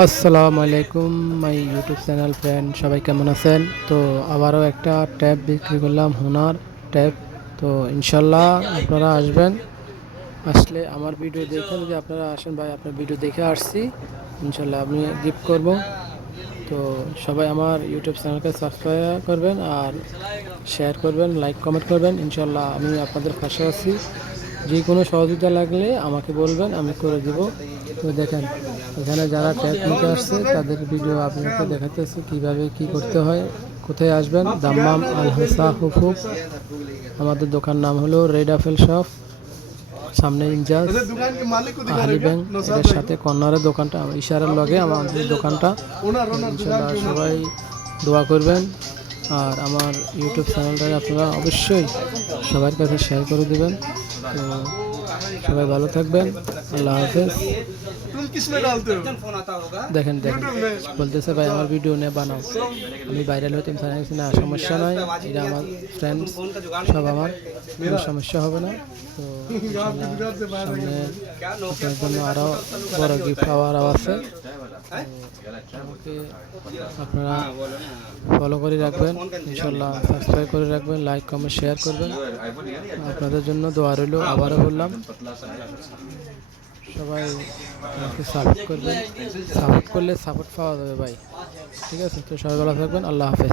আসসালামু আলাইকুম my YouTube channel friend, সবাই কেমন আছেন? তো আবারও একটা ট্যাব বিক্রি করলাম, হুনার ট্যাব। তো ইনশাল্লাহ আপনারা আসবেন, আসলে আমার ভিডিও দেখে যদি আপনারা আসেন, ভাই আপনার ভিডিও দেখে আসছি, ইনশাল্লাহ আমি গিফট করব। তো সবাই আমার ইউটিউব চ্যানেলকে সাবস্ক্রাইব করবেন আর শেয়ার করবেন, লাইক কমেন্ট করবেন। ইনশাল্লাহ আমি আপনাদের পাশে আছি, যে কোনো সহযোগিতা লাগলে আমাকে বলবেন, আমি করে দিব। তো দেখেন, এখানে যারা ট্যাগ নিতে আসছে তাদের ভিডিও আপনাকে দেখাতেছে কিভাবে কি করতে হয়। কোথায় আসবেন? দাম্মাম আল হাসা হুফুফ। আমাদের দোকান নাম হলো রেড আপেল শপ, সামনে ইনজাজ আহলি ব্যাংক, এর সাথে কর্নারের দোকানটা, ইশারার লগে আমাদের দোকানটা। ইনশাল্লাহ সবাই দোয়া করবেন আর আমার ইউটিউব চ্যানেলটাকে আপনারা অবশ্যই সবার কাছে শেয়ার করে দেবেন। তো সবাই ভালো থাকবেন, আল্লাহ হাফেজ। দেখেন দেখেন, বলতেছে ভাই আমার ভিডিও নিয়ে বানাও, আমি ভাইরাল হতে চাইছি না, সমস্যা নয়, এটা আমার ফ্রেন্ডস সব, আমার কোনো সমস্যা হবে না। তো ইনশাল্লাহ সামনে আপনার জন্য আরও বড় গিফট পাওয়ারও আছে। আমাকে আপনারা ফলো করে রাখবেন, ইনশাল্লাহ সাবস্ক্রাইব করে রাখবেন, লাইক কমেন্ট শেয়ার করবেন। আপনাদের জন্য দোয়া রইল, আবারও বললাম সবাই আমাকে সাপোর্ট করবেন, সাপোর্ট করলে সাপোর্ট পাওয়া যাবে ভাই। ঠিক আছে, তো সবাই ভালো থাকবেন, আল্লাহ হাফেজ।